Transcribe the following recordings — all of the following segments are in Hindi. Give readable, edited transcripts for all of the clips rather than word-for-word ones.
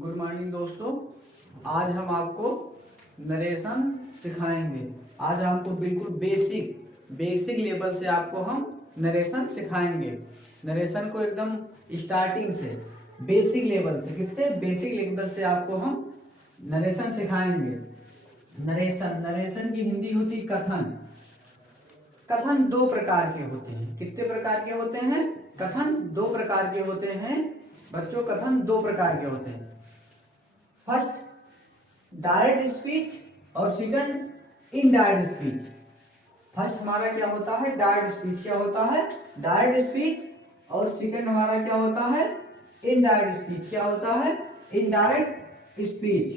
गुड मॉर्निंग दोस्तों। आज हम आपको नरेशन सिखाएंगे। आज हमको बिल्कुल बेसिक लेवल से आपको हम नरेशन सिखाएंगे। नरेशन को एकदम स्टार्टिंग से बेसिक लेवल से बेसिक लेवल से आपको हम नरेशन सिखाएंगे। नरेशन की हिंदी होती कथन। कथन दो प्रकार के होते हैं। कितने प्रकार के होते हैं? कथन दो प्रकार के होते हैं बच्चों। कथन दो प्रकार के होते हैं। फर्स्ट डायरेक्ट स्पीच और सेकंड इनडायरेक्ट स्पीच। फर्स्ट हमारा क्या होता है? Direct speech. क्या होता है? Direct speech. और सेकंड हमारा क्या होता है? Indirect speech. क्या होता है? Indirect speech.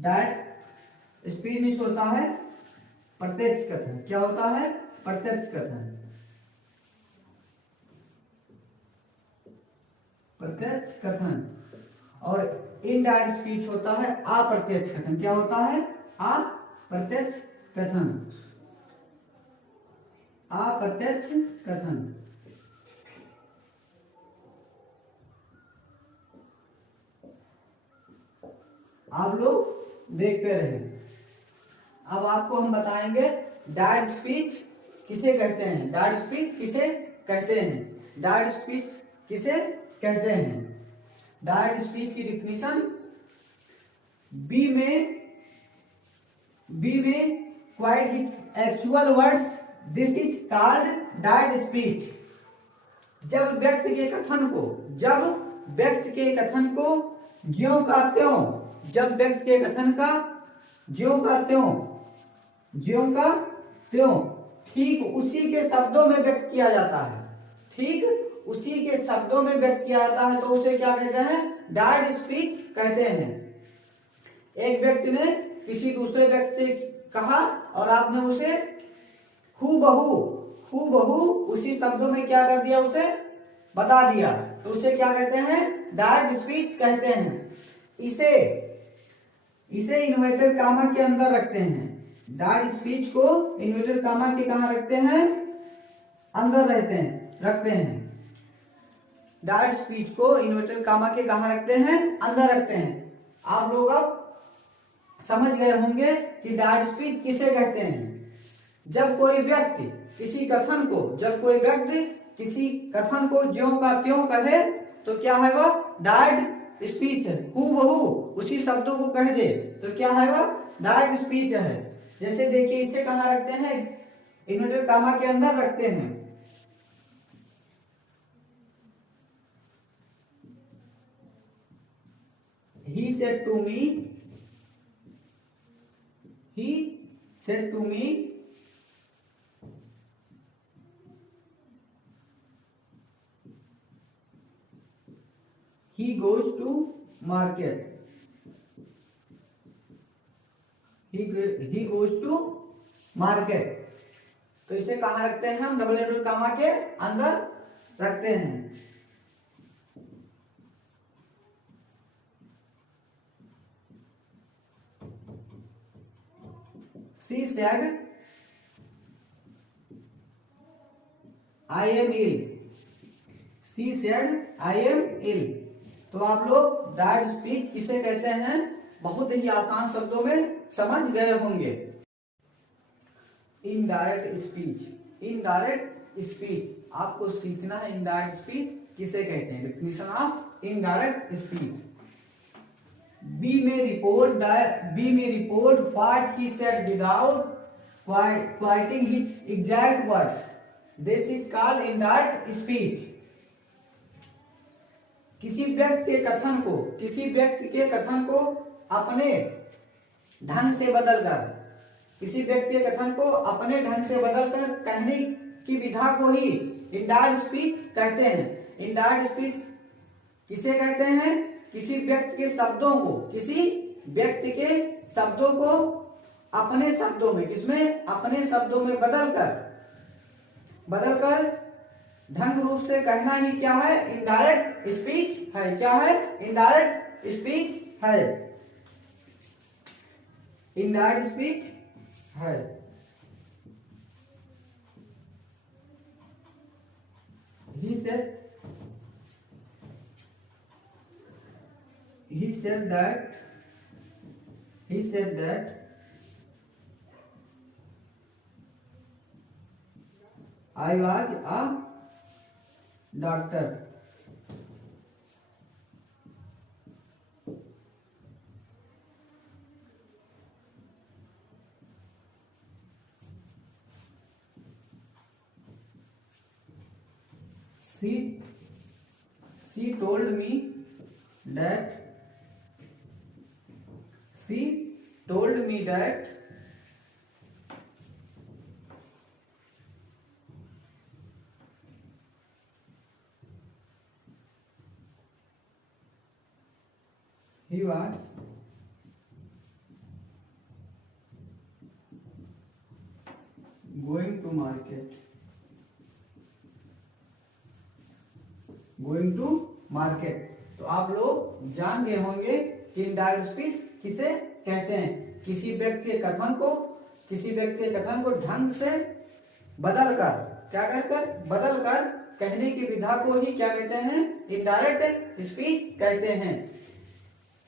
Direct speech means होता है प्रत्यक्ष कथन। क्या होता है? प्रत्यक्ष कथन। प्रत्यक्ष कथन। और इनडायरेक्ट स्पीच होता है अप्रत्यक्ष कथन। क्या होता है? अप्रत्यक्ष कथन। अप्रत्यक्ष कथन। आप लोग देखते रहे। अब आपको हम बताएंगे डायरेक्ट स्पीच किसे कहते हैं। डायरेक्ट स्पीच किसे कहते हैं? डायरेक्ट स्पीच किसे कहते हैं? डायरेक्ट स्पीच की डिफिनीशन बी में quite his actual words this is called direct speech. जब व्यक्ति के कथन को ज्यों का त्यों, जब व्यक्ति के कथन का ज्यों का त्यों ठीक उसी के शब्दों में व्यक्त किया जाता है। ठीक उसी के शब्दों में व्यक्त किया जाता है तो उसे क्या कहते हैं? डायरेक्ट स्पीच कहते हैं। एक व्यक्ति ने किसी दूसरे व्यक्ति से कहा और आपने उसे हूबहू उसी शब्दों में क्या कर दिया? उसे बता दिया तो उसे क्या कहते हैं? डायरेक्ट स्पीच कहते हैं। इसे इन्वर्टेड कामा के अंदर रखते हैं। डायरेक्ट स्पीच को इन्वर्टेड कामा के कहां रखते हैं? अंदर रखते हैं। डायरेक्ट स्पीच को इन्वर्टेड कामा के कहां रखते हैं? अंदर रखते हैं। आप लोग अब समझ गए होंगे कि डायरेक्ट स्पीच किसे कहते हैं। जब कोई व्यक्ति किसी कथन को ज्यों का त्यों कहे तो क्या है? वह डायरेक्ट स्पीच है। हूबहू उसी शब्दों को कह दे तो क्या है? वह डायरेक्ट स्पीच है। जैसे देखिए इसे कहां रखते हैं? इन्वर्टेड कामा के अंदर रखते हैं। He said to me he goes to market. He goes to market। तो इसे कहां रखते हैं? हम डबल इन्वर्टेड कामा के अंदर रखते हैं। She said I am ill। She said I am ill। तो आप लोग डायरेक्ट स्पीच किसे कहते हैं बहुत ही आसान शब्दों में समझ गए होंगे। इनडायरेक्ट स्पीच आपको सीखना है। इनडायरेक्ट स्पीच किसे कहते हैं? Definition of indirect speech. B may report what he said without quoting his exact words. This is called indirect speech। किसी व्यक्ति के कथन को अपने ढंग से बदलकर कहने की विधा को ही इनडायरेक्ट स्पीच कहते हैं। इनडायरेक्ट स्पीच किसे कहते हैं? किसी व्यक्ति के शब्दों को अपने शब्दों में बदलकर ढंग रूप से कहना ही क्या है? इनडायरेक्ट स्पीच है। क्या है? इनडायरेक्ट स्पीच है। इनडायरेक्ट स्पीच है। He said he said that I was a doctor. She told me that he was going to market. तो आप लोग जान गए होंगे कि इनडायरेक्ट स्पीच किसे कहते हैं। किसी व्यक्ति के कथन को ढंग से बदलकर कहने की विधा को ही क्या कहते हैं, इनडायरेक्ट स्पीच कहते हैं।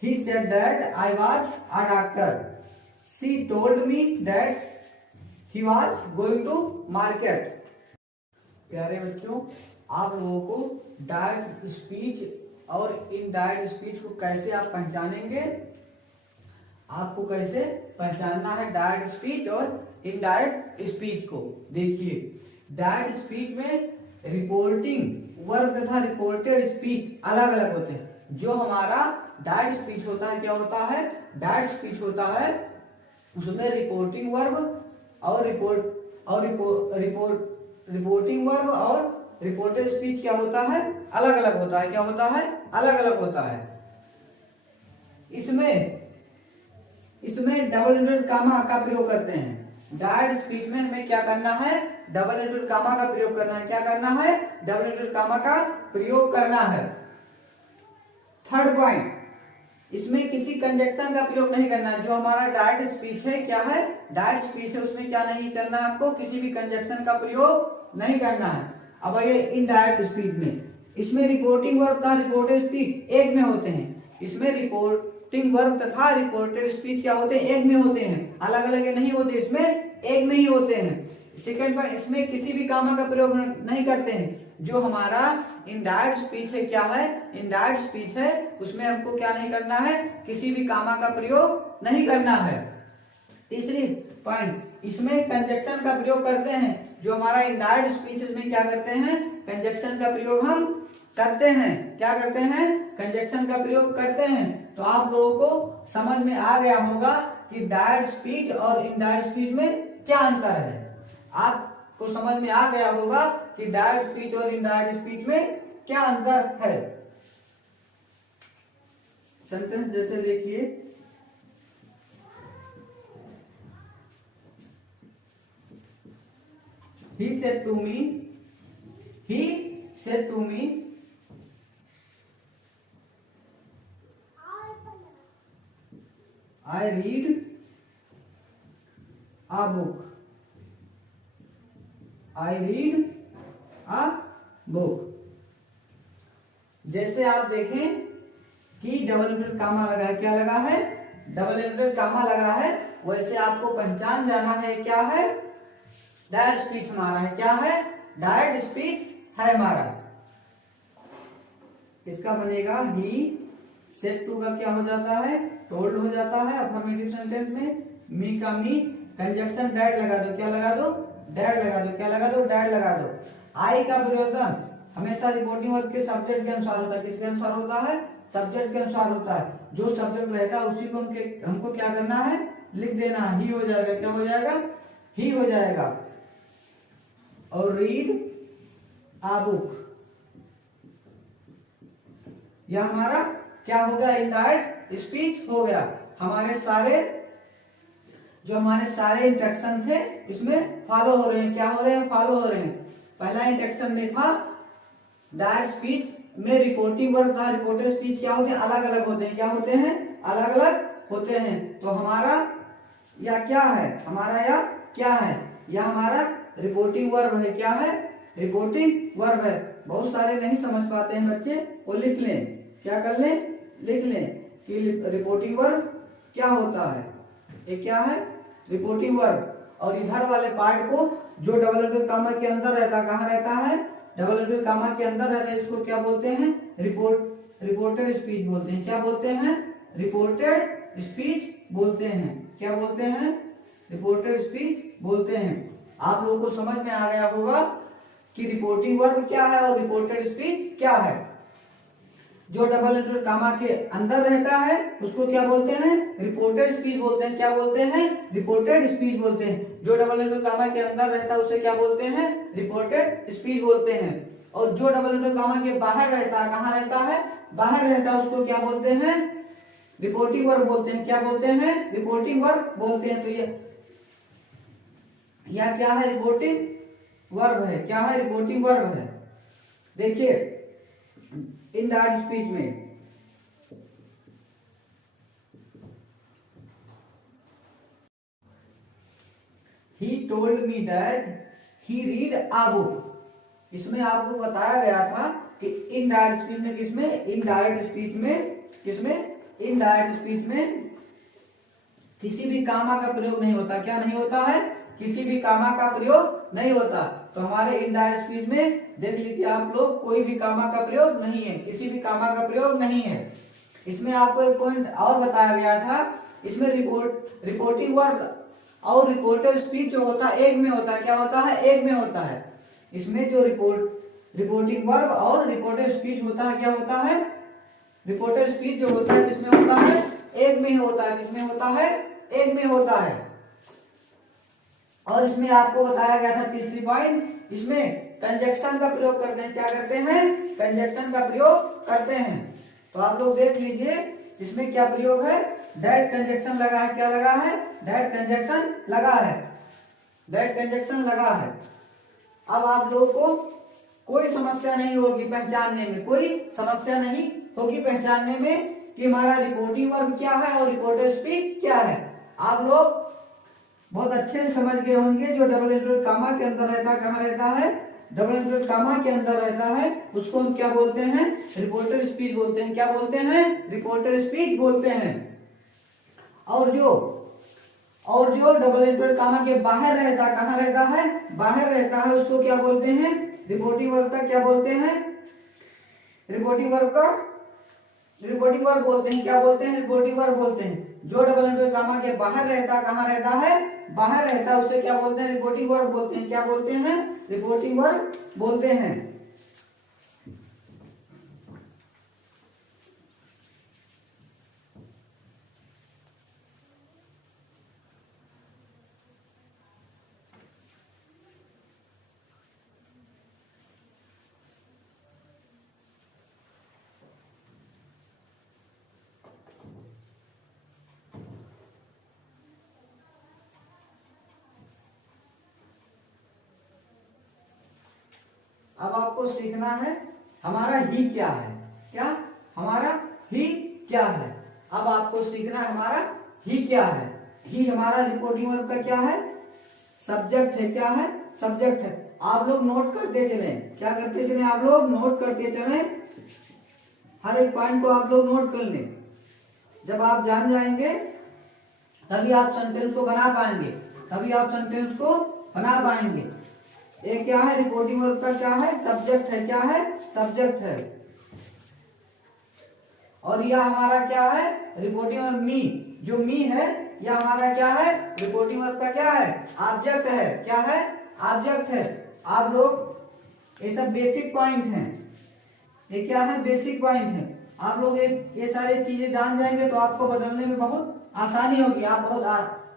He said that I was a doctor. She told me that he was going to market. प्यारे बच्चों, आप लोगों को डायरेक्ट स्पीच और इनडायरेक्ट स्पीच को कैसे आप पहचानेंगे, आपको कैसे पहचानना है डायरेक्ट स्पीच और इनडायरेक्ट स्पीच को। देखिए, डायरेक्ट स्पीच में रिपोर्टिंग वर्ब तथा रिपोर्टेड स्पीच अलग अलग होते हैं। जो हमारा डायरेक्ट स्पीच होता है, क्या होता है, डायरेक्ट स्पीच होता है, उसमें रिपोर्टिंग वर्ब और रिपोर्टिंग वर्ब और रिपोर्टेड स्पीच क्या होता है, अलग अलग होता है। क्या होता है, अलग अलग होता है। इसमें डबल इंटरेड कामा का प्रयोग करते हैं। डायरेक्ट स्पीच में हमें क्या करना है, डबल इंटरेड कामा का प्रयोग करना है। क्या करना है, डबल इंटरेड कामा का प्रयोग करना है। थर्ड पॉइंट, इसमें किसी कंजक्शन का प्रयोग नहीं करना है। जो हमारा डायरेक्ट स्पीच है, क्या है, डायरेक्ट स्पीच है, उसमें क्या नहीं करना है, आपको किसी भी कंजक्शन का प्रयोग नहीं करना है। अब ये इनडायरेक्ट स्पीच में, इसमें रिपोर्टिंग वर्ब तथा रिपोर्टेड स्पीच एक में होते हैं। इसमें रिपोर्टिंग वर्ब तथा रिपोर्टेड स्पीच क्या होते हैं, एक में होते हैं, अलग अलग नहीं होते, इसमें एक में ही होते हैं। सेकंड पॉइंट, इसमें किसी भी कामा का प्रयोग नहीं करते हैं। जो हमारा इनडायरेक्ट स्पीच है, क्या है, इनडायरेक्ट स्पीच है, उसमें हमको क्या नहीं करना है, किसी भी कामा का प्रयोग नहीं करना है। तीसरी पॉइंट, इसमें कंजक्शन का प्रयोग करते हैं। जो हमारा इनडायरेक्ट स्पीच में क्या करते हैं, कंजक्शन का प्रयोग हम करते हैं। क्या करते हैं, कंजक्शन का प्रयोग करते हैं। तो आप लोगों को समझ में आ गया होगा कि डायरेक्ट स्पीच और इनडायरेक्ट स्पीच में क्या अंतर है। आपको समझ में आ गया होगा कि डायरेक्ट स्पीच और इनडायरेक्ट स्पीच में क्या अंतर है। सेंटेंस जैसे देखिए, he said to me I read a book. जैसे आप देखें कि डबल इंटरेड कामा लगा है, क्या लगा है, डबल इंटरेड कामा लगा है, वैसे आपको पहचान जाना है क्या है, डायरेक्ट स्पीच हमारा है। क्या है, डायरेक्ट स्पीच है हमारा। इसका बनेगा ही सेड टू का क्या हो जाता है, टोल्ड हो जाता है अफर्मेटिव सेंटेंस में। मी का मी, कंजक्शन डैड लगा दो, क्या लगा दो, डैड लगा दो, क्या लगा दो, डैड लगा दो। आई का परिवर्तन हमेशा रिपोर्टिंग वर्ब के सब्जेक्ट के अनुसार होता है। किसके अनुसार होता है, सब्जेक्ट के अनुसार होता है। जो सब्जेक्ट रहता है उसी को हमको क्या करना है, लिख देना, ही हो जाएगा। क्या हो जाएगा, ही हो जाएगा। और रीड आ बुक, यह हमारा क्या हो गया, इनडायरेक्ट स्पीच हो गया। हमारे सारे इंस्ट्रक्शन थे इसमें फॉलो हो रहे हैं। क्या हो रहे हैं, फॉलो हो रहे हैं। पहला इंस्ट्रक्शन में था डायरेक्ट स्पीच में रिपोर्टिंग वर्ब था, रिपोर्टेड स्पीच क्या होते हैं, अलग अलग होते हैं। क्या होते हैं, अलग अलग होते हैं। तो हमारा या क्या है, हमारा या क्या है, यह हमारा रिपोर्टिंग वर्ब है। क्या है, रिपोर्टिंग वर्ब है। बहुत सारे नहीं समझ पाते हैं बच्चे, वो लिख लें, क्या कर लें, लिख लें। कि रिपोर्टिंग वर्ब क्या होता है, ये क्या है, रिपोर्टिंग वर्ब। और इधर वाले पार्ट को जो डबल इनवर्टेड कामा के अंदर रहता है, कहाँ रहता है, डबल इनवर्टेड कामा के अंदर रहता है, इसको क्या बोलते हैं, रिपोर्टेड स्पीच बोलते हैं। क्या बोलते हैं, रिपोर्टेड स्पीच बोलते हैं। क्या बोलते हैं, रिपोर्टेड स्पीच बोलते हैं। आप लोगों को समझ में आ गया होगा कि रिपोर्टिंग वर्ब क्या है और रिपोर्टेड स्पीच क्या है। जो डबल इनवर्टेड कामा के अंदर रहता है उसको क्या बोलते हैं, रिपोर्टेड स्पीच बोलते हैं। क्या बोलते हैं, रिपोर्टेड स्पीच बोलते हैं। जो डबल इनवर्टेड कामा के अंदर रहता है उसे क्या बोलते हैं, रिपोर्टेड स्पीच बोलते हैं। और जो डबल इनवर्टेड कामा के बाहर रहता है, कहाँ रहता है, बाहर रहता है, उसको क्या बोलते हैं, रिपोर्टिंग वर्ब बोलते हैं। क्या बोलते हैं, रिपोर्टिंग वर्ब बोलते हैं। तो ये यह क्या है, रिपोर्टिंग वर्ब है। क्या है, रिपोर्टिंग वर्ब है। देखिए इनडायरेक्ट स्पीच में he told me that he read a book, इसमें आपको बताया गया था कि इनडायरेक्ट स्पीच में, किसमें, इनडायरेक्ट स्पीच में, किसमें, इनडायरेक्ट स्पीच में किसी भी कामा का प्रयोग नहीं होता। क्या नहीं होता है, किसी भी कामा का प्रयोग नहीं होता। तो हमारे इनडायरेक्ट स्पीच में देख लीजिए आप लोग, कोई भी कामा का प्रयोग नहीं है, किसी भी कामा का प्रयोग नहीं है। इसमें आपको एक पॉइंट और बताया गया था, इसमें रिपोर्टिंग वर्ब और रिपोर्टेड स्पीच जो होता है एक में होता है। क्या होता है, एक में होता है। इसमें जो रिपोर्टिंग वर्ब और रिपोर्टेड स्पीच होता है, क्या होता है, रिपोर्टेड स्पीच जो होता है किसमें होता है, एक में ही होता है। किसमें होता है, एक में होता है। और इसमें आपको बताया गया था तीसरी पॉइंट, इसमें कंजक्शन का प्रयोग करते हैं। क्या करते हैं, कंजक्शन का प्रयोग करते हैं। तो आप लोग देख लीजिए इसमें क्या प्रयोग है, दैट कंजक्शन लगा है। क्या लगा है, दैट कंजक्शन लगा है, दैट कंजक्शन लगा है। अब आप लोगों को कोई समस्या नहीं होगी पहचानने में, कोई समस्या नहीं होगी पहचानने में कि हमारा रिपोर्टिंग वर्ब क्या है और रिपोर्टेड स्पीच क्या है। आप लोग बहुत अच्छे से समझ गए होंगे। जो डबल इनवर्टेड कामा के अंदर रहता है, कहाँ रहता है, डबल इनवर्टेड कामा के अंदर रहता है, उसको हम क्या बोलते हैं, रिपोर्टेड स्पीच बोलते हैं। क्या बोलते हैं, रिपोर्टेड स्पीच बोलते हैं। और जो डबल इनवर्टेड कामा के बाहर रहता है, कहाँ रहता है, बाहर रहता है, उसको क्या बोलते हैं, रिपोर्टिंग वर्ब का क्या बोलते हैं, रिपोर्टिंग वर्ब का रिपोर्टिंग वर्ब बोलते हैं। क्या बोलते हैं, रिपोर्टिंग वर्ब बोलते हैं। जो डबल इनवर्टेड कामा के बाहर रहता है, कहाँ रहता है, बाहर रहता है, उसे क्या बोलते हैं, रिपोर्टिंग वर्ब बोलते हैं। क्या बोलते हैं, रिपोर्टिंग वर्ब बोलते हैं। अब आपको सीखना है हमारा ही क्या है। क्या, हमारा ही क्या है। अब आपको सीखना है हमारा ही क्या है। ही हमारा रिपोर्टिंग वर्ब का क्या है, सब्जेक्ट है। क्या है, सब्जेक्ट है। आप लोग नोट करते चलें। क्या करते चलें, आप लोग नोट करते चलें। हर एक पॉइंट को आप लोग नोट कर लें। जब आप जान जाएंगे तभी आप सेंटेंस को बना पाएंगे, तभी आप सेंटेंस को बना पाएंगे। एक क्या है, रिपोर्टिंग वर्ब का क्या है, सब्जेक्ट है। क्या है, सब्जेक्ट है। और यह हमारा क्या है, रिपोर्टिंग वर्ब मी, जो मी है यह हमारा क्या है, रिपोर्टिंग वर्ब का क्या है, ऑब्जेक्ट है। क्या है, ऑब्जेक्ट है। आप लोग ये सब बेसिक पॉइंट हैं, ये क्या है, बेसिक पॉइंट है। आप लोग ये सारी चीजें जान जाएंगे तो आपको बदलने में बहुत आसानी होगी। आप बहुत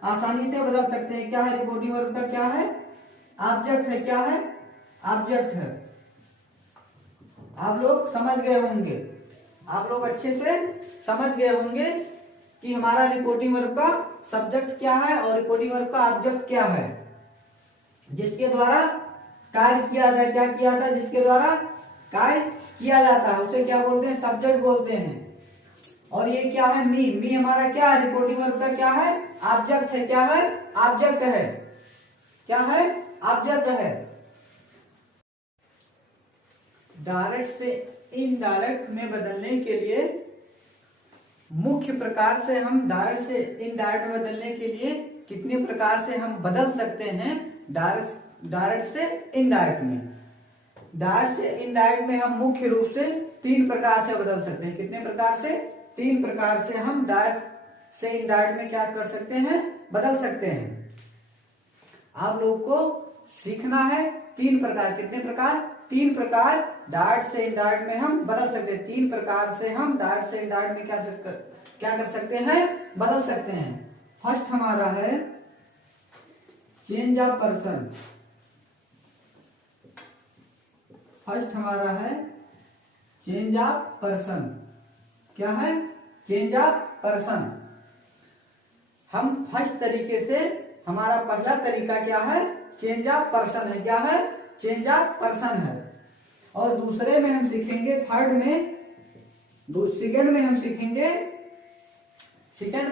आसानी से बदल सकते हैं। क्या है, रिपोर्टिंग वर्ब का क्या है, ऑब्जेक्ट है। क्या है, ऑब्जेक्ट है। आप लोग समझ गए होंगे, आप लोग अच्छे से समझ गए होंगे कि हमारा रिपोर्टिंग वर्ब का सब्जेक्ट क्या है और रिपोर्टिंग वर्ब का ऑब्जेक्ट क्या है, जिसके द्वारा कार्य किया जाए। क्या किया जाता है, जिसके द्वारा कार्य किया जाता है उसे क्या बोलते हैं, सब्जेक्ट बोलते हैं। और ये क्या है, मी हमारा क्या है, रिपोर्टिंग वर्ब का क्या है, ऑब्जेक्ट है। क्या है, ऑब्जेक्ट है। क्या है, ऑब्जेक्ट है। डायरेक्ट से इनडायरेक्ट में बदलने के लिए मुख्य प्रकार से हम डायरेक्ट से इनडायरेक्ट में बदलने के लिए कितने प्रकार से हम बदल सकते हैं डायरेक्ट से इनडायरेक्ट में। डायरेक्ट से इनडायरेक्ट में हम मुख्य रूप से 3 प्रकार से बदल सकते हैं। कितने प्रकार से? 3 प्रकार से हम डायरेक्ट से इनडायरेक्ट में क्या कर सकते हैं? बदल सकते हैं। आप लोग को सीखना है 3 प्रकार। कितने प्रकार? 3 प्रकार डायरेक्ट से इनडायरेक्ट में हम बदल सकते हैं। 3 प्रकार से हम डायरेक्ट से इनडायरेक्ट में क्या कर सकते हैं? बदल सकते हैं। फर्स्ट हमारा है चेंज ऑफ पर्सन। फर्स्ट हमारा है चेंज ऑफ पर्सन। क्या है? Change of person. हम फर्स्ट तरीके से, हमारा पहला तरीका क्या है? चेंज ऑफ पर्सन है। क्या है? चेंज ऑफ पर्सन है। और दूसरे में हम सीखेंगे, सेकंड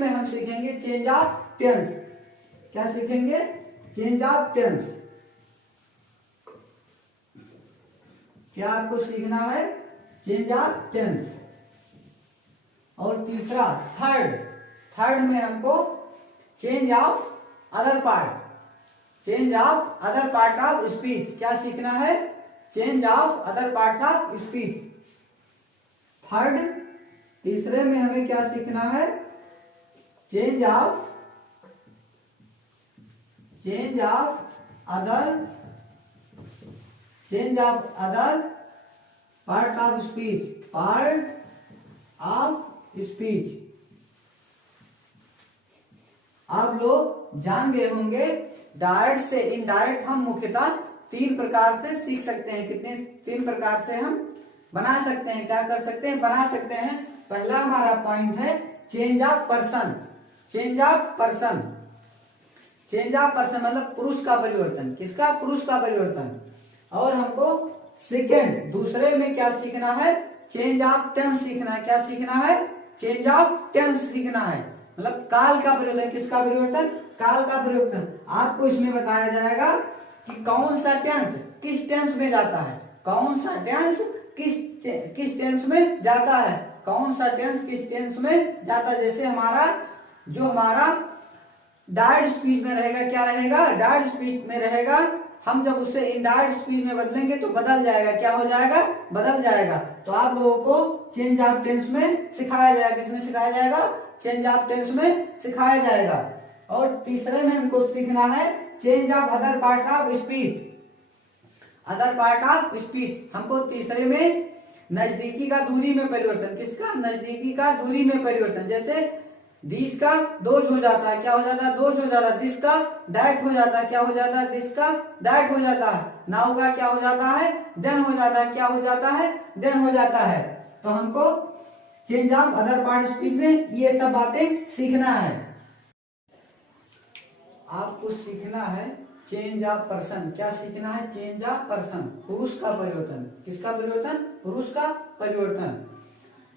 में हम सीखेंगे चेंज ऑफ टेंस। क्या सीखेंगे? Change of tense. क्या आपको सीखना है? Change of tense. और तीसरा थर्ड में हमको change of other part. Change of other part of speech. क्या सीखना है? Change of other part of speech. तीसरे में हमें क्या सीखना है? Change of other part of speech. आप लोग जान गए होंगे डायरेक्ट से इनडायरेक्ट हम मुख्यतः 3 प्रकार से सीख सकते हैं। कितने? 3 प्रकार से हम बना सकते हैं। क्या कर सकते हैं? बना सकते हैं। पहला हमारा पॉइंट है change of person. Change of person मतलब पुरुष का परिवर्तन। किसका? पुरुष का परिवर्तन। और हमको सेकेंड, दूसरे में क्या सीखना है? चेंज ऑफ टेंस सीखना है। क्या सीखना है? चेंज ऑफ टेंस सीखना है। मतलब काल का परिवर्तन। किसका परिवर्तन? काल का परिवर्तन। आपको इसमें बताया जाएगा कि कौन सा टेंस किस टेंस में जाता है, कौन सा टेंस किस टेंस में जाता है, कौन सा टेंस किस टेंस में जाता है। जैसे हमारा डायरेक्ट स्पीच में रहेगा, क्या रहेगा? डायरेक्ट स्पीच में रहेगा। हम जब उसे इनडायरेक्ट स्पीच में बदलेंगे तो बदल जाएगा। क्या हो जाएगा? बदल जाएगा। तो आप लोगों को चेंज ऑफ टेंस में सिखाया जाएगा। किसमें सिखाया जाएगा? चेंज ऑफ टेंस में सिखाया जाएगा। और तीसरे में हमको सीखना है change of other part of speech. Other part of speech हमको तीसरे में नजदीकी का दूरी में परिवर्तन। किसका? नजदीकी का दूरी में परिवर्तन। जैसे दिस का दोज हो जाता है। क्या हो जाता है? दोज हो जाता है। दिस का दैट हो जाता है। क्या हो जाता है? दिस का दैट हो जाता है। नाउ का क्या हो जाता है? देन हो जाता है। क्या हो जाता है? देन हो जाता है। तो हमको change of other part speech में ये सब बातें सीखना है। आपको सीखना है चेंज ऑफ पर्सन। क्या सीखना है? चेंज ऑफ पर्सन, पुरुष का परिवर्तन। किसका परिवर्तन? पुरुष का परिवर्तन।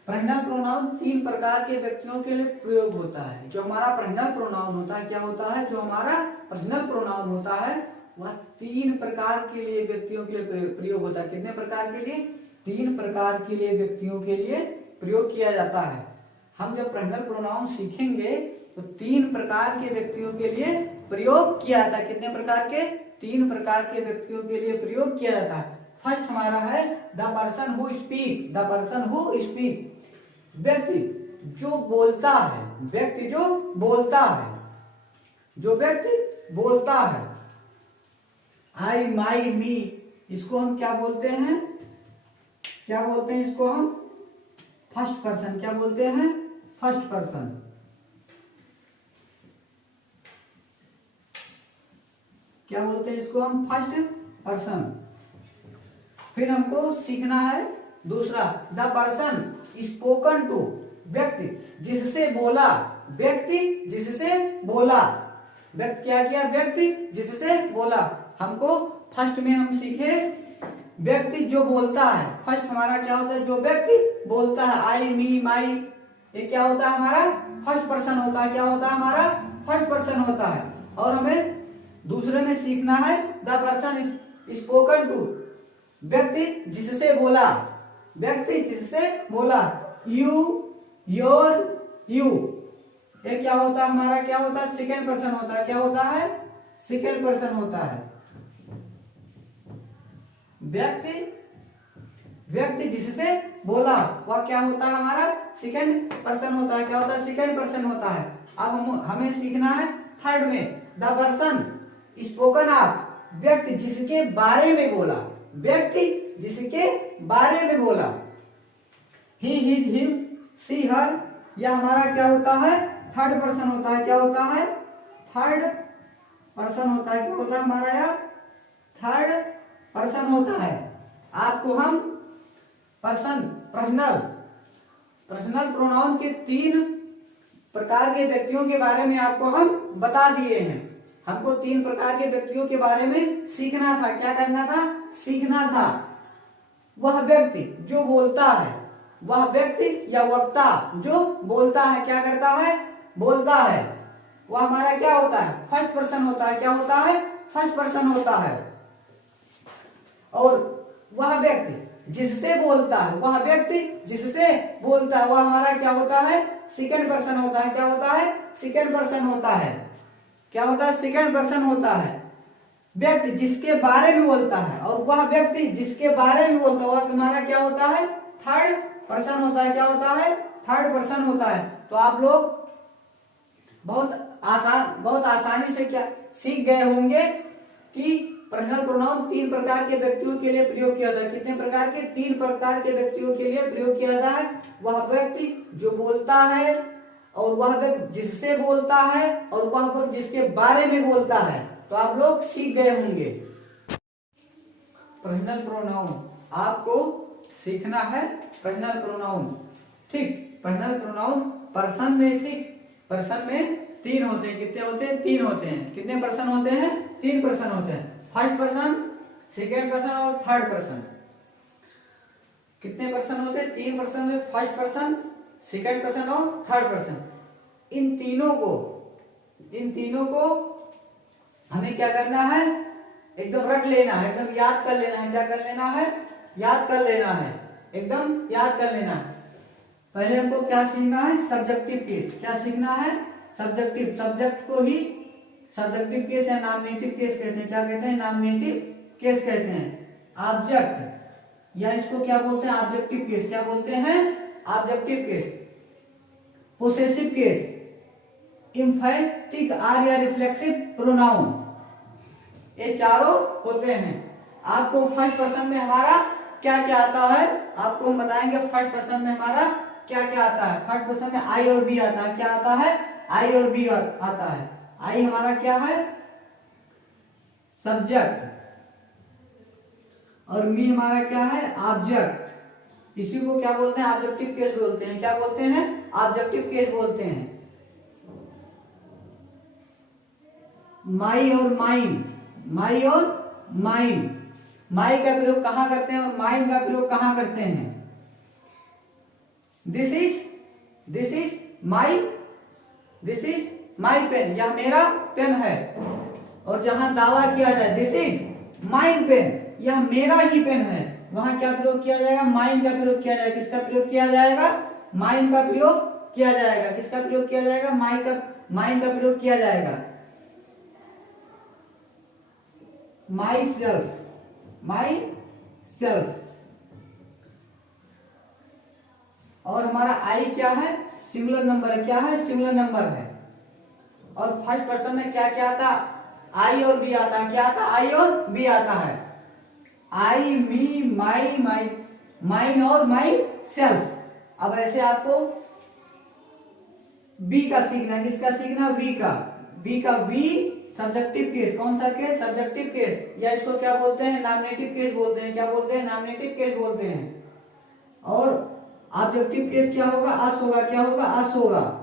पर्सनल प्रोनाउन 3 प्रकार के व्यक्तियों के लिए प्रयोग होता है। जो हमारा पर्सनल प्रोनाउन होता है, क्या होता है? जो हमारा पर्सनल प्रोनाउन होता है वह 3 प्रकार के लिए व्यक्तियों के लिए प्रयोग होता है। कितने प्रकार के लिए? 3 प्रकार के लिए व्यक्तियों के लिए प्रयोग किया जाता है। हम जब पर्सनल प्रोनाउन सीखेंगे तो 3 प्रकार के व्यक्तियों के लिए प्रयोग किया जाता है। कितने प्रकार के? 3 प्रकार के व्यक्तियों के लिए प्रयोग किया जाता है। फर्स्ट हमारा है the person who speak. The person who speak, व्यक्ति जो बोलता है। व्यक्ति जो बोलता है, जो व्यक्ति बोलता है। आई, माई, मी, इसको हम क्या बोलते हैं? क्या बोलते हैं इसको हम? First person. क्या बोलते हैं? First person. क्या बोलते हैं इसको हम? First person. फिर हमको सीखना है दूसरा द पर्सन स्पोकन टू, व्यक्ति जिससे बोला। व्यक्ति जिससे बोला। व्यक्ति क्या किया? व्यक्ति जिससे बोला। हमको फर्स्ट में हम सीखे व्यक्ति जो बोलता है। फर्स्ट हमारा क्या होता है? जो व्यक्ति बोलता है। आई, मी, माई, ये क्या होता है? हमारा फर्स्ट पर्सन होता है। क्या होता है? हमारा फर्स्ट पर्सन होता है। और हमें दूसरे में सीखना है द पर्सन स्पोकन टू, व्यक्ति जिससे बोला। व्यक्ति जिससे बोला। You, your, you. ये क्या होता है हमारा, क्या होता है, सेकेंड पर्सन होता है। क्या होता है, सेकेंड पर्सन होता है। व्यक्ति, व्यक्ति जिससे बोला वह क्या होता है हमारा, सेकेंड पर्सन होता है। क्या होता है, सेकेंड पर्सन होता है। अब हमें सीखना है थर्ड में, द पर्सन स्पोकन ऑफ, व्यक्ति जिसके बारे में बोला, व्यक्ति जिसके बारे में बोला। ही, हिज, हिम, सी, हर, यह हमारा क्या होता है, थर्ड पर्सन होता है। क्या होता है, थर्ड पर्सन होता है। क्या होता है हमारा, यह थर्ड पर्सन होता है। आपको हम पर्सन, पर्सनल प्रोनाउन के 3 प्रकार के व्यक्तियों के बारे में आपको हम बता दिए हैं। हमको 3 प्रकार के व्यक्तियों के बारे में सीखना था। क्या करना था, सीखना था। वह व्यक्ति जो बोलता है, वह व्यक्ति या वक्ता जो बोलता है, क्या करता है, बोलता है, वह हमारा क्या होता है, फर्स्ट पर्सन होता है। क्या होता है, फर्स्ट पर्सन होता है। और वह व्यक्ति जिससे बोलता है, वह व्यक्ति जिससे बोलता है, वह हमारा क्या होता है, सेकेंड पर्सन होता है। क्या होता है, सेकेंड पर्सन होता है। क्या होता है, सेकेंड पर्सन होता है। व्यक्ति जिसके बारे में बोलता है, और वह व्यक्ति जिसके बारे में बोलता है, वह हमारा क्या होता है, थर्ड पर्सन होता है। क्या होता है, थर्ड पर्सन होता है। तो आप लोग बहुत आसानी से क्या सीख गए होंगे कि पर्सनल प्रोनाउन 3 प्रकार के व्यक्तियों के लिए प्रयोग किया जाता है। कितने प्रकार के, 3 प्रकार के व्यक्तियों के लिए प्रयोग किया जाता है। वह व्यक्ति जो बोलता है, और वह व्यक्ति जिससे बोलता है, और वह व्यक्ति जिसके बारे में बोलता है। तो आप लोग सीख गए होंगे। पर्सनल प्रोनाउन आपको सीखना है, पर्सनल प्रोनाउन, ठीक। पर्सनल प्रोनाउन पर्सन में, ठीक, पर्सन में 3 होते हैं। कितने होते हैं, 3 होते हैं। कितने पर्सन होते हैं, 3 पर्सन होते हैं। फर्स्ट पर्सन, सेकेंड पर्सन और थर्ड पर्सन। कितने पर्सन होते हैं, 3 पर्सन में, फर्स्ट पर्सन, सेकेंड पर्सन और थर्ड पर्सन। इन तीनों को हमें क्या करना है, एकदम रट लेना है, एकदम याद कर लेना है। क्या कर लेना है, याद कर लेना है, एकदम याद कर लेना है। पहले हमको क्या सीखना है, सब्जेक्टिव केस। क्या सीखना है, सब्जेक्टिव, सब्जेक्ट को ही सब्जेक्टिव केस या नॉमिनेटिव केस कहते हैं। क्या कहते हैं, नॉमिनेटिव केस कहते हैं। ऑब्जेक्ट, या इसको क्या बोलते हैं, ऑब्जेक्टिव केस। क्या बोलते हैं, objective case. Possessive case, emphatic or या रिफ्लेक्सिव प्रोनाउन, ये चारों होते हैं। आपको फर्स्ट पर्सन में हमारा क्या क्या आता है, आपको हम बताएंगे फर्स्ट पर्सन में हमारा क्या क्या आता है। फर्स्ट पर्सन में आई और बी आता है। क्या आता है, आई और बी आता है। आई हमारा क्या है, सब्जेक्ट, और मी हमारा क्या है, ऑब्जेक्ट। इसी को क्या बोलते हैं, ऑब्जेक्टिव केस बोलते हैं। क्या बोलते हैं, ऑब्जेक्टिव केस बोलते हैं। माई और माइन, माई और माइन, माई का प्रयोग कहां करते हैं और माइन का प्रयोग कहां करते हैं। दिस इज माई पेन, यह मेरा पेन है। और जहां दावा किया जाए दिस इज माइन पेन, यह मेरा ही पेन है, वहां क्या प्रयोग किया जाएगा, माइन का प्रयोग किया जाएगा। किसका प्रयोग किया जाएगा, माइन का प्रयोग किया जाएगा। किसका प्रयोग किया जाएगा, माइन का प्रयोग किया जाएगा। My self. और हमारा आई क्या है, सिंगुलर नंबर है। क्या है, सिंगुलर नंबर है। और फर्स्ट पर्सन में क्या क्या आता, आई और बी आता है। क्या आता, आई और बी आता है। आई, मी, माई, माइन और माई सेल्फ। अब ऐसे आपको बी का सीखना है। किसका सीखना, बी का वी सब्जेक्टिव केस। कौन सा केस, सब्जेक्टिव केस, या इसको क्या बोलते हैं, नॉमिनेटिव केस बोलते हैं। क्या बोलते हैं, नॉमिनेटिव केस बोलते हैं। और ऑब्जेक्टिव केस क्या होगा, अस होगा। क्या होगा, अस होगा।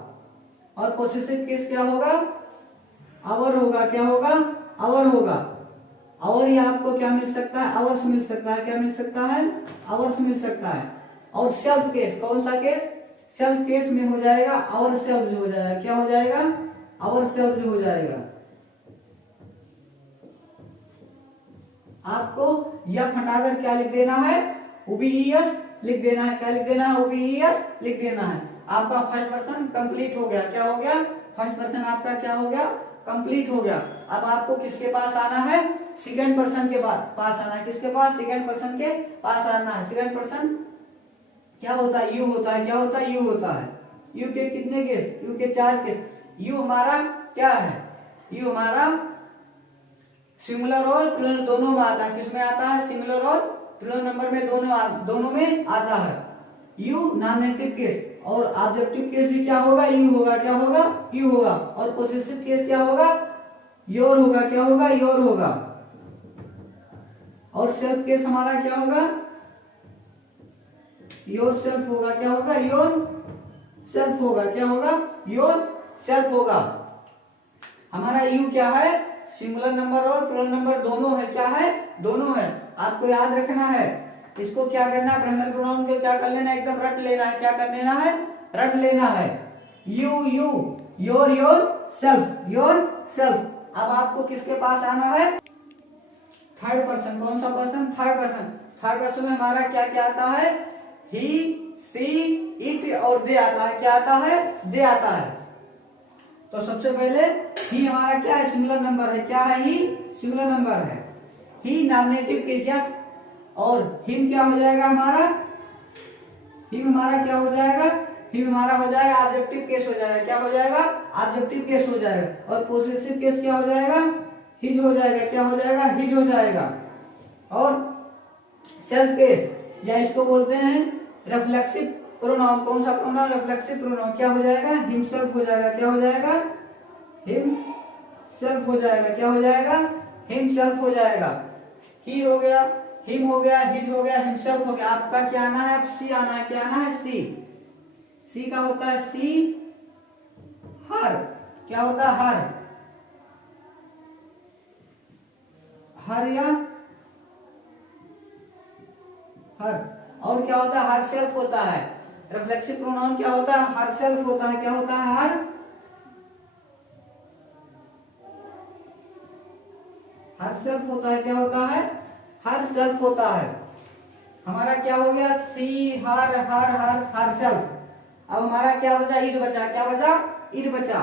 और पोसेसिव केस क्या होगा, अवर होगा। क्या होगा, अवर होगा। और ये आपको क्या मिल सकता है, अवर्स मिल सकता है। क्या मिल सकता है, अवर्स मिल सकता है। और सेल्फ केस, कौन सा केस, सेल्फ केस में हो जाएगा अवर सेल्फ हो जाएगा। क्या हो जाएगा, अवर सेल्फ हो जाएगा। आपको यह हटाकर क्या लिख देना है, ओबीईएस लिख देना है। क्या लिख देना है? OBES लिख देना है। आपका फर्स्ट पर्सन कंप्लीट हो गया। क्या हो गया? फर्स्ट पर्सन आपका क्या हो गया? कंप्लीट हो गया। अब आपको किसके पास आना है? सेकंड पर्सन के पास आना है। किसके पास? सेकंड पर्सन के पास आना है। सेकंड पर्सन क्या होता है? यू होता है। क्या होता है? यू होता है। यू के कितने केस? यू के 4 केस। यू हमारा क्या है? यू हमारा सिंगुलर और प्लूरल दोनों में आता है। किसमें आता है? सिंगुलर और प्लूरल नंबर में दोनों में आता है। यू नॉमिनेटिव केस और ऑब्जेक्टिव केस भी क्या होगा? यू होगा। क्या होगा? यू होगा। और पोसेसिव केस क्या होगा? योर होगा। क्या होगा? योर होगा। और सेल्फ केस हमारा क्या होगा? योर सेल्फ होगा। क्या होगा? योर सेल्फ होगा। क्या होगा? योर सेल्फ होगा। हमारा यू क्या है? सिंगुलर नंबर और प्लूरल नंबर दोनों है। क्या है? दोनों है। आपको याद रखना है। इसको क्या करना है? पर्सनल प्रोनाउन को क्या कर लेना है? एकदम रट लेना है। क्या कर लेना है? रट लेना है। You you, your your, self your self. अब आपको किसके पास आना है? Third person. कौन सा person? Third person. Third person में हमारा क्या क्या आता है? ही, सी, इट और दे आता है। क्या आता है? दे आता है। तो सबसे पहले ही हमारा क्या है? सिंगुलर नंबर है। क्या है? ही सिंगुलर नंबर है। ही नॉमिनेटिव केस या और हिम क्या हो जाएगा हमारा? हिम हमारा क्या हो जाएगा? हिम हमारा हो जाएगा ऑब्जेक्टिव केस हो जाएगा। क्या हो जाएगा? ऑब्जेक्टिव केस हो जाएगा। और पोसेसिव केस क्या हो जाएगा? हिज हो जाएगा। क्या हो जाएगा? हिज हो जाएगा। और सेल्फ केस या इसको बोलते हैं रिफ्लेक्सिव प्रोनाउन। कौन सा प्रोनाउन? Reflexive pronoun. क्या हो जाएगा? हिमसेल्फ हो जाएगा। क्या हो जाएगा? हिमसेल्फ हो जाएगा। क्या हो जाएगा? हिमसेल्फ हो जाएगा। ही हो गया, हिम हो गया, हिज हो गया, हिमसेल्फ हो गया। आपका क्या आना है? सी आना है। क्या आना है? सी। सी का होता है सी हर। क्या होता है? हर। हर या हर। और क्या होता है? हर सेल्फ होता है। रिफ्लेक्सिव प्रोनाउन क्या होता है? हर सेल्फ होता है। क्या होता है? हर सेल्फ होता है। क्या होता है? हर सेल्फ होता है। हमारा क्या हो गया? सी, हर, हर, हर, हर सेल्फ। अब हमारा क्या बचा? इट बचा। क्या बचा? इट बचा।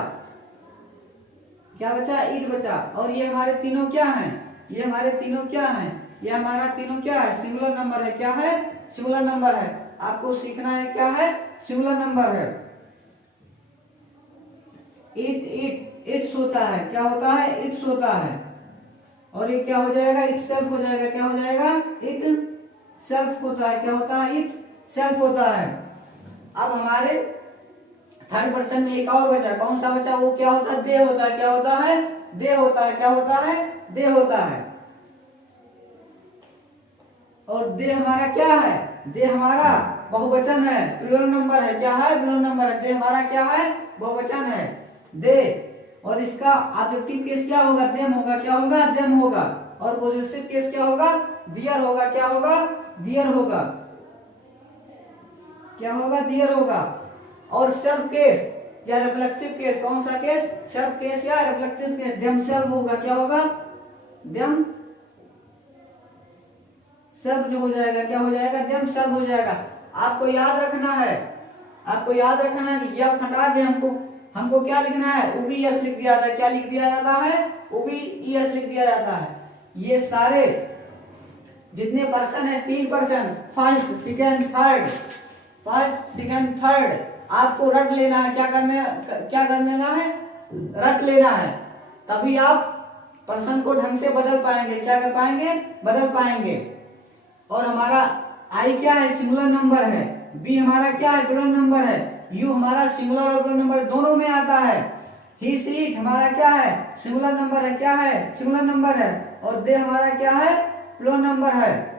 क्या बचा? इट बचा। और ये हमारे तीनों क्या हैं? ये हमारे तीनों क्या हैं? ये हमारा तीनों क्या है? सिंगुलर नंबर है। क्या है? सिंगुलर नंबर है। आपको सीखना है क्या है? सिंगुलर नंबर है। इट्स होता है। क्या होता है? इट्स होता है। और ये क्या हो जाएगा? इट सेल्फ हो जाएगा। क्या हो जाएगा? इट सेल्फ होता है। क्या होता है? इट सेल्फ होता है। अब हमारे थर्ड पर्सन में एक और बचा। कौन सा बचा? वो क्या होता है? दे होता है। क्या होता है? दे होता है। क्या होता है? दे होता है। और दे हमारा क्या है? दे हमारा बहुवचन है, प्लूरल नंबर है। क्या है? प्लूरल नंबर है। दे हमारा क्या है? बहुवचन है। दे। और इसका ऑब्जेक्टिव केस क्या होगा? देम होगा। क्या होगा? देम होगा। और पॉजिटिव केस क्या होगा? दियर होगा। क्या होगा? दियर होगा। क्या होगा? दियर होगा। और सेल्फ केस या रिफ्लेक्सिव केस, कौन सा केस? सेल्फ केस या रिफ्लेक्सिव केस, देम सेल्फ होगा। क्या होगा? देम सेल्फ जो हो जाएगा। क्या हो जाएगा? देम सेल्फ हो जाएगा। आपको याद रखना है, आपको याद रखना है कि यह हटा के हमको क्या लिखना है? OBES लिख दिया जाता है। क्या लिख दिया जाता है? OBES लिख दिया जाता है। ये सारे जितने पर्सन है, 3 person, first, second, third, first, second, third, आपको रट लेना है। क्या कर लेना है? रट लेना है। तभी आप पर्सन को ढंग से बदल पाएंगे। क्या कर पाएंगे? बदल पाएंगे। और हमारा आई क्या है? सिंगुलर नंबर है। बी हमारा क्या है? प्लूरल नंबर है। यू हमारा सिंगुलर और प्लूरल नंबर दोनों में आता है। ही, सी, इट हमारा क्या है? सिंगुलर नंबर है। क्या है? सिंगुलर नंबर है। और दे हमारा क्या है? प्लूरल नंबर है।